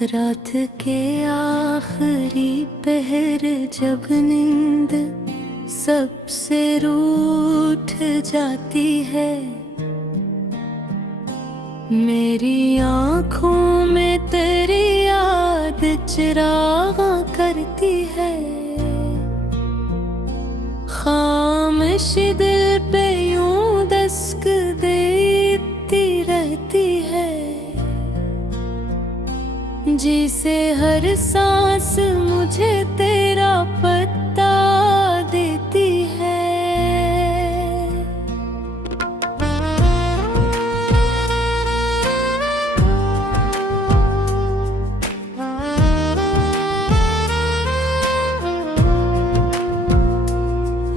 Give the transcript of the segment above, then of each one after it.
रात के आखिरी पहर जब नींद सबसे रूठ जाती है, मेरी आँखों में तेरी याद चिरागा करती है। खामोशी दिल पे यूं दस्तक देती रहती है, जिसे हर सांस मुझे तेरा पता देती है।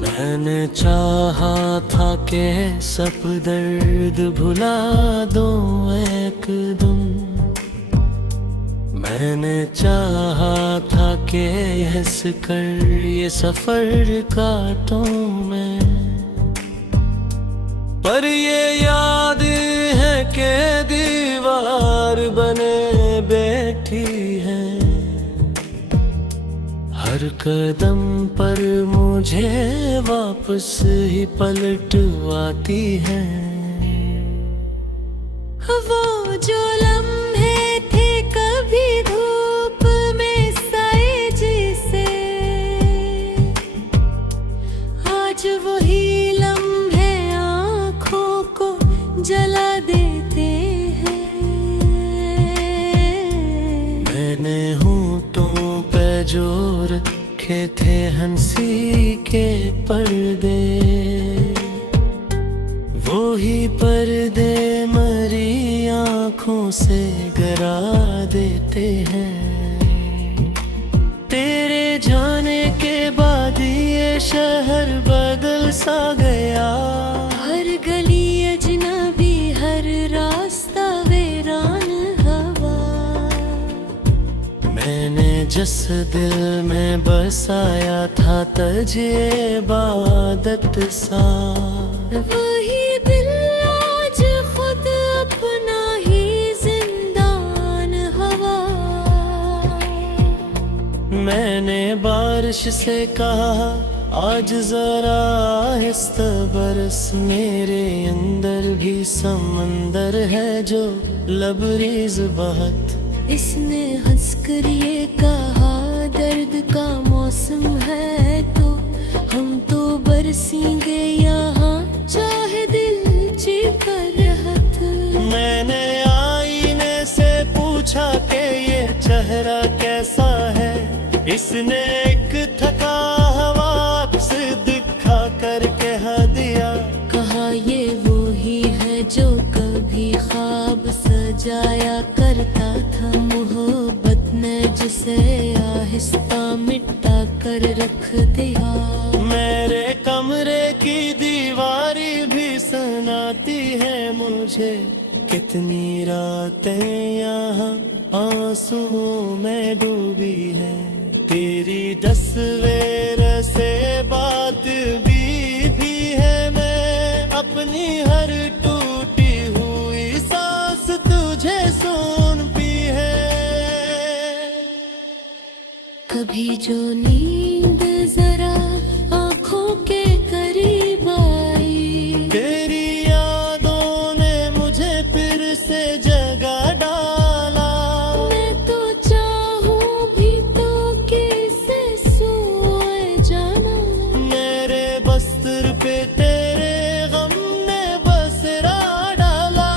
मैंने चाहा था कि सब दर्द भुला दो एकदम, मैंने चाहा था कि हंस कर ये सफर काटूं मैं, पर ये याद है कि दीवार बने बैठी है। हर कदम पर मुझे वापस ही पलटवाती है। वो जो लम्हे थे कभी धूप में साए जैसे, आज वही लम्हे आँखों को जला देते हैं। मैंने होठों पे जो रखे थे हंसी के पर्दे, वो ही पर्दे मरी आँखों से गिरा देते हैं। तेरे जाने के बाद ये शहर बदल सा गया, हर गली अजनबी, हर रास्ता वीरान हवा। मैंने जिस दिल में बसाया था तुझे इबादत सा, वही दिल आज खुद अपना ही जिंदान हवा। मैंने बारिश से कहा आज जरा आहिस्ता बरस, मेरे अंदर भी समंदर है जो लबरेज बहत। इसने हंसकर ये कहा दर्द का मौसम है तो हम तो बरसेंगे यहाँ, चाहे दिल जीकर रहत। मैंने आईने से पूछा कि ये चेहरा कैसा है, इसने एक थका हवा से दिखा कर कह दिया, कहा ये वो ही है जो कभी ख्वाब सजाया करता था। मोहब्बत ने जिसे आहिस्ता मिटा कर रख दिया। मेरे कमरे की दीवारी भी सुनाती है मुझे, कितनी रातें यहाँ आंसुओं में डूबी है। तेरी तस्वीर से बात भी है, मैं अपनी हर टूटी हुई सांस तुझे सौंपी है। कभी जो नींद जरा आँखों के करीब आई, तेरी यादों ने मुझे फिर से जगा डाला। मैं तो चाहूँ भी तो कैसे सोए जाना। मेरे बस्तर पे तेरे गम ने बसेरा डाला।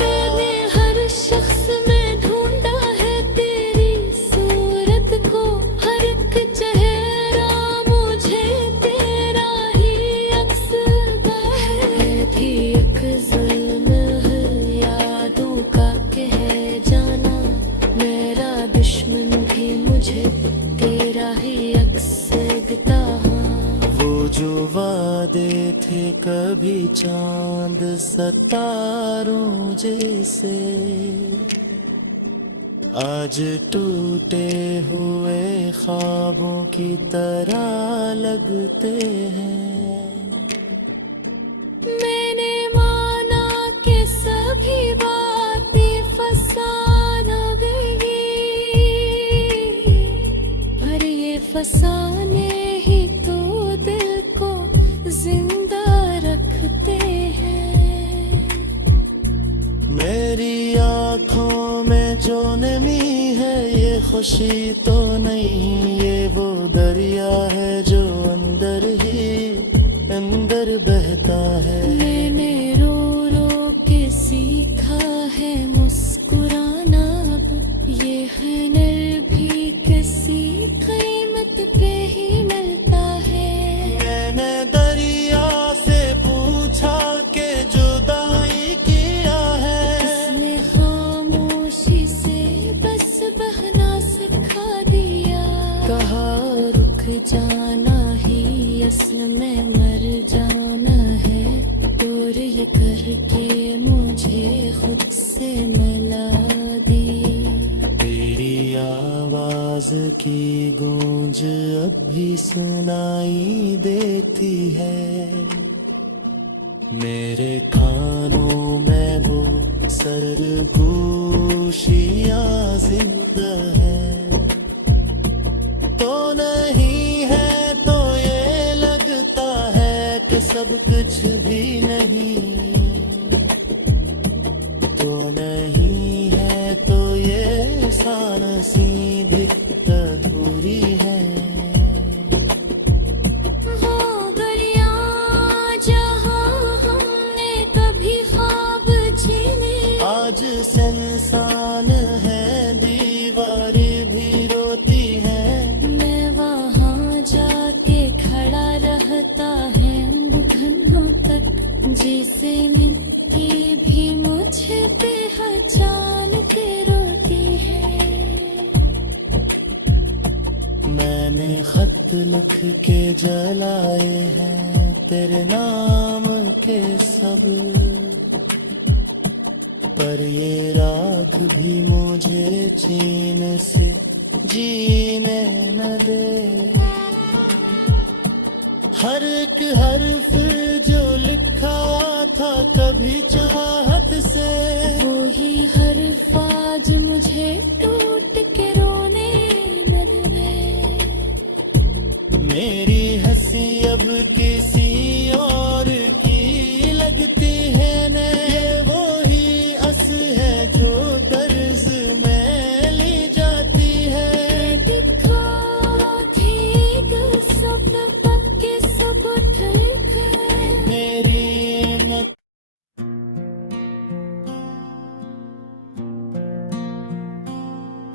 मैंने हर शख्स में ढूंढा है तेरी सूरत को, हर एक चेहरा मुझे तेरा ही अक्स है। भी एक जुल्म है यादों का कह जाना, मेरा दुश्मन भी मुझे तेरा ही अक्स दिखता। वो जो वादे थे कभी चांद सितारों जैसे, आज टूटे हुए ख्वाबों की तरह लगते हैं। मैंने माना कि सभी बातें फसाना गई, फसाने ही तो दिल को जिंदा रखते हैं। मेरी आँखों में जो नमी है ये खुशी तो नहीं, ये वो दरिया है जो अंदर ही अंदर बहता है। मैंने रो रो के सीखा है मुस्कुराना, अब ये हुनर भी किसी कीमत पे ही मिलता है। मैंने दरिया से पूछा के जुदाई किया है, उसने खामोशी से बस बहना सिखा दिया। कहा रुक जाना ही असल में मर जाना है, और ये करके मुझे खुद से मिला दी। तेरी आवाज की गूंज अब भी सुनाई देती है। मेरे कानों में वो सरगोशियां जिंदा है। तो नहीं है तो ये लगता है कि सब कुछ भी नहीं, तो नहीं है तो ये सांसी भी अधूरी है। वो दरिया जहाँ हमने कभी ख्वाब चीने, आज इंसान है दीवार भी रोती है। मैं वहाँ जाके खड़ा रहता है घंटों तक, जिसे मिट्टी भी मुझे पहचान के रोती है। मैंने खत लिख के जलाए हैं तेरे नाम के सब, पर ये राख भी मुझे चीन से जीने न दे। हर एक हर्फ जो लिखा था कभी चाहत से, वही हर्फ आज मुझे टूट के रोने लग गए। मेरी हंसी अब किसी और की लगती है न, ये वही अस है जो दर्ज में ली जाती है। दिखा ठीक सब पक्के सब ठीक है। मेरी न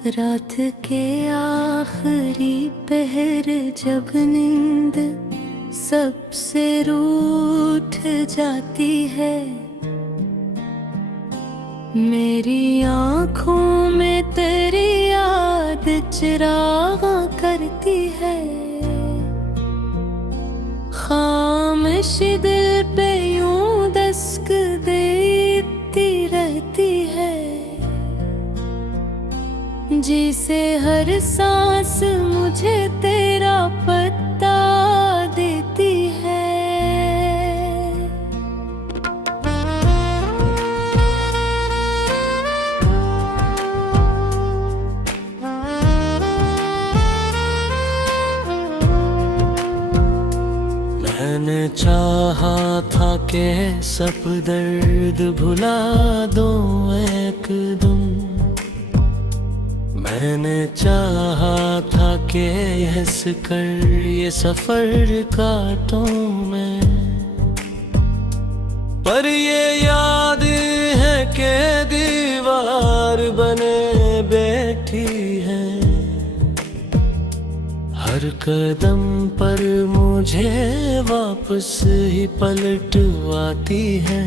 रात के आखिरी पहर जब नींद सबसे रूठ जाती है, मेरी आँखों में तेरी याद चिरागा करती है। खामोश दिल पे यूं दस्तक देती रहती है, जिसे हर सांस मुझे तेरा पता देती है। मैंने चाहा था कि सब दर्द भुला दो एकदम, मैंने चाहा था कि हंस कर ये सफर काटूं मैं, पर ये याद है कि दीवार बने बैठी है। हर कदम पर मुझे वापस ही पलटवाती है।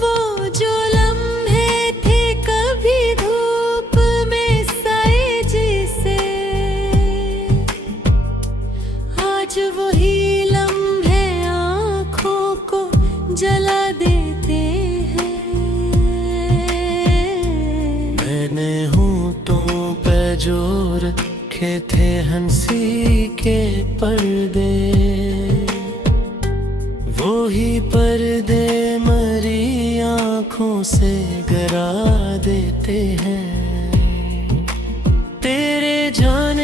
वो जो लम्हे थे कभी धूप में साए जैसे, आज वही लम्हे आँखों को जला देते हैं। मैंने होठों पे जो रखे थे हंसी के पर्दे, वो ही पर्दे मरी आँखों से गिरा देते हैं। तेरे जान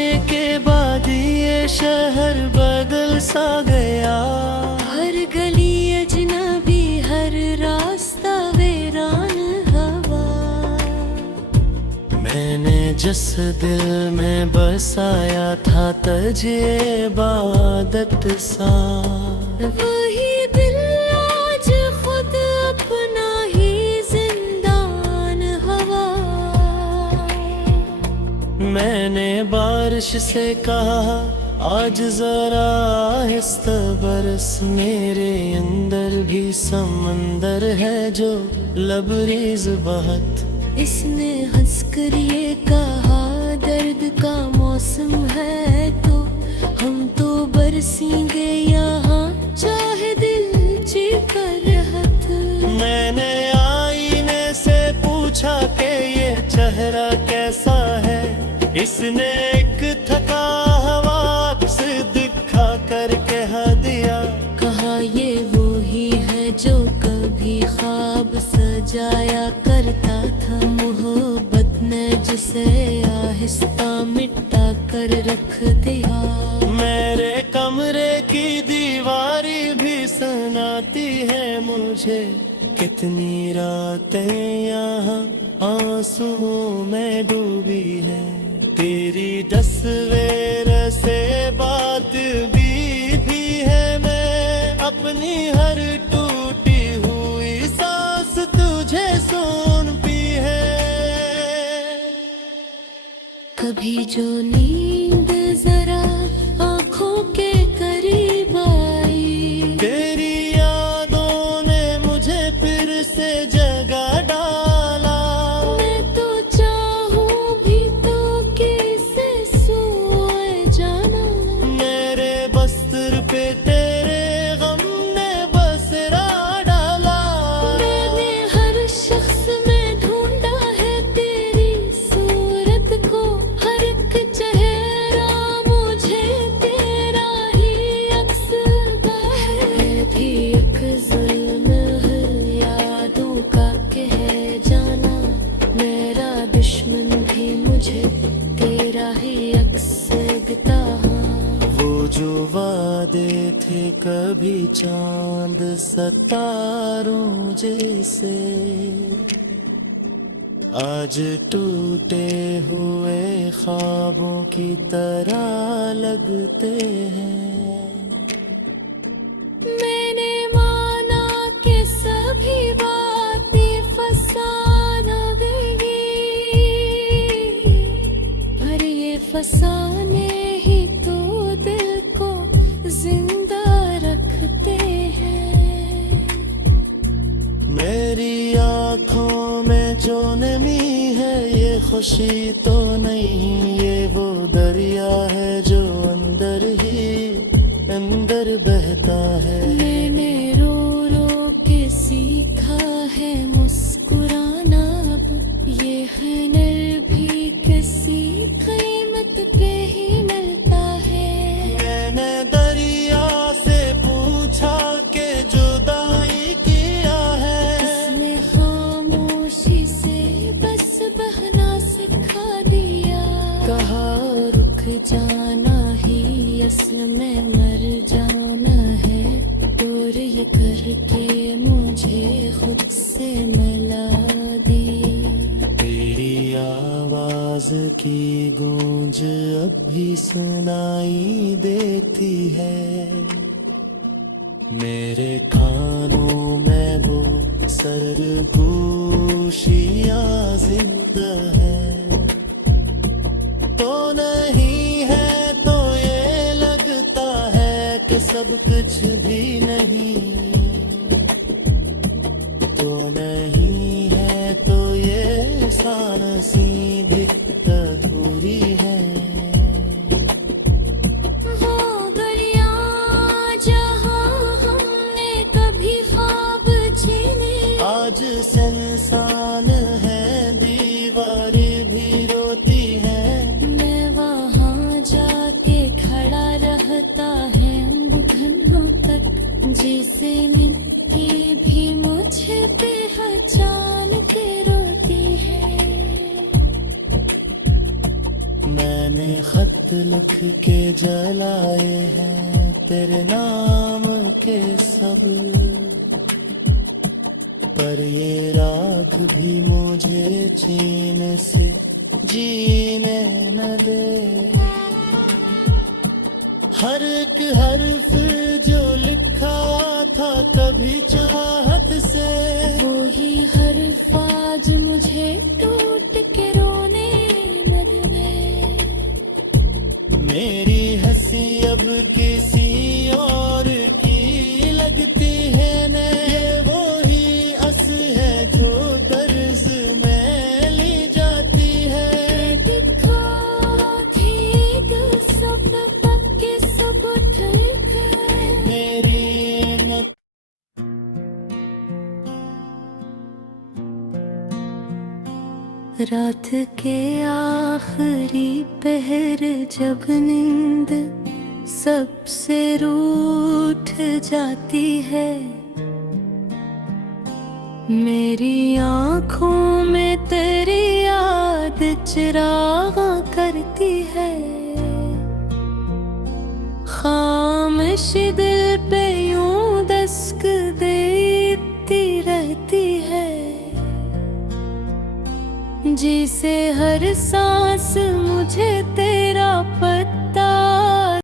जिस दिल में बसाया था तुझे इबादत सा, वही दिल आज खुद अपना ही जिंदान हवा। मैंने बारिश से कहा आज जरा आहिस्ता बरस, मेरे अंदर भी समंदर है जो लबरेज बहत। इसने हंसकर ये कहा दर्द का मौसम है तो हम तो बरसेंगे यहाँ चाहे दिल जीकर रहत। मैंने आईने से पूछा कि ये चेहरा कैसा है, इसने एक थका हवा अक्स दिखा कर कह दिया, कहा ये वो ही है जो कभी ख्वाब सजाया करता था, मोहब्बत ने जिसे आहिस्ता मिटा कर रख दिया। मेरे कमरे की दीवारी भी सुनाती है मुझे, कितनी रातें यहाँ आंसुओं में डूबी है, तेरी तस्वीर से बात भी है, मैं अपनी हर टूटी हुई सांस तुझे सौंपी है। कभी जो नींद जरा आँखों के करीब आई, तेरी यादों ने मुझे फिर से जगा डाला, मैं तो चाहूँ भी तो कैसे सोए जाना। मेरे बस्तर पे तेरे गम ने बसेरा डाला, मैंने हर शख्स में ढूंढा है तेरी सूरत को, हर एक चेहरा मुझे तेरा ही अक्स है। भी एक जुल्म है यादों का कह जाना, मेरा दुश्मन भी मुझे तेरा ही अक्स दिखता। वो जो वादे थे कभी चांद सितारों जैसे, आज टूटे हुए ख्वाबों की तरह लगते हैं। मैंने माना कि सभी बातें फसाना गई, पर ये फसाने ही तो दिल को जिंदा रखते हैं। मेरी आँखों में जो नमी है ये खुशी तो नहीं, ये वो दरिया है जो अंदर ही अंदर बहता है। मैंने रो रो के सीखा है मुस्कुराना, अब ये हुनर भी किसी कीमत पे ही मिलता है। मैंने दरिया से पूछा कि जुदाई किया है, उसने खामोशी से बस बहना सिखा दिया, कहा रुक जाना ही असल में मर जाना है, और ये करके मुझे खुद से मिला दी। तेरी आवाज की गूंज अब भी सुनाई देती है, मेरे कानों में वो सरगोशियाँ जिंदा है। तो नहीं है तो ये लगता है कि सब कुछ भी नहीं, तो नहीं है तो ये सानसी भी अधूरी है। वो दरिया जहाँ हमने कभी ख्वाब छीने, आज संसान है दीवारें भी रोती है, मैं वहाँ जाके खड़ा रहता है घंटों तक, जिसे मिट्टी भी मुझे पहचान के रोती है। मैंने खत लिख के जलाए हैं तेरे नाम के सब, पर ये राख भी मुझे छीन से जीने न दे। हर एक हर्फ जो लिखा था कभी चाहत से, वही हर्फ आज मुझे टूट के रोने लग गए। मेरी हंसी अब किसी और की लगती है ने, ये वही अस है जो दर्ज में ली जाती है। दिखा थी एक सपना के सब ठीक है। मेरी न रात के आखिरी पहर जब नींद सबसे रूठ जाती है, मेरी आँखों में तेरी याद चिरागा करती है। खामोश दिल पे यूं दस्तक देती रहती है, जिसे हर सांस मुझे तेरा पर